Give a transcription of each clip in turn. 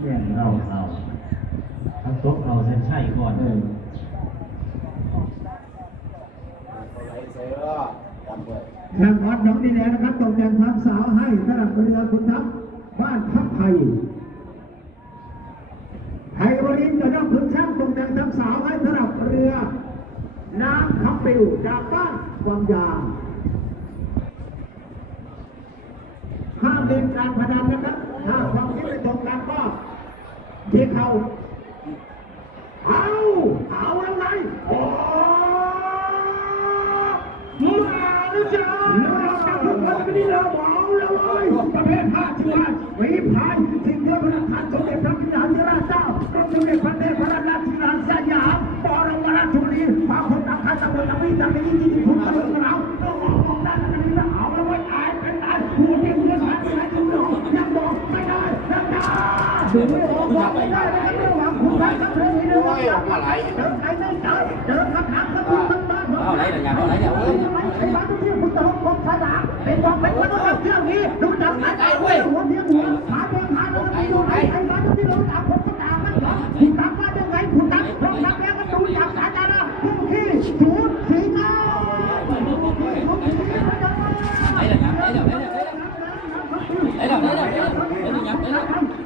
เนี่ยเราเอาทั้งโต๊ะเราเส้นชัยก่อนเออทางวัดหนองดีแดงนะครับตกแต่งทัพสาวให้สำหรับเรือคุณทัพบ้านทัพไทยไทยบรินจะต้องถึงช่างตกแต่งทัพสาวให้สำหรับเรือ น้ำขับปิวจากบ้านวังยางห้ามเล่นการพนันนะครับ ถ้าความคิดไม่ตรงกันก็ที่เขาเอาเอาแล้วไงโอ้มาแล้วจ้าเราจับทุกคนไปนี่เราหมอแล้วเว้ยประเภทห้าชื่อว่าวีพายสิ่งเดียวพระทานสมเด็จพระพิญญาธิราชเจ้ากรมสมเด็จพระเทพรัตนราชสุดาสยามบรมราชชนีพระคนนักขันตะบนตะวีตะวีที่ที่คุณตะลึงเรา Đấy rồi, đấy rồi, đấy rồi, đấy rồi, đấy rồi, đấy rồi.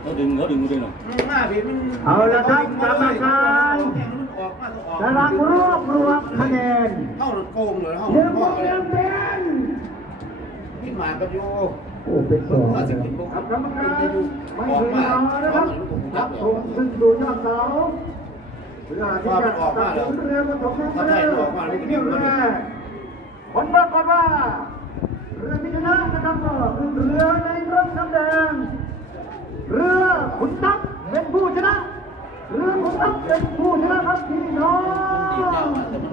เขาดึงเขาดึงไปหนมาพี่มันเอาละครับกรรมการออกมำลังรวบรวมคะแนนเท่าโกงเลยเข้าหนึ่งพ่อเลยเป็นพี่หมากับโยโอ้เป็นสองครับกรรมการไม่เคยนอนะครับรับชมซึ่งดูยอดเสาเวลาที่การออกมาแเรือมันตกลงมาแล้วเรียบร้อยคนบอกก่ว่า รักเป็นผู้เนื้อรักพี่น้อง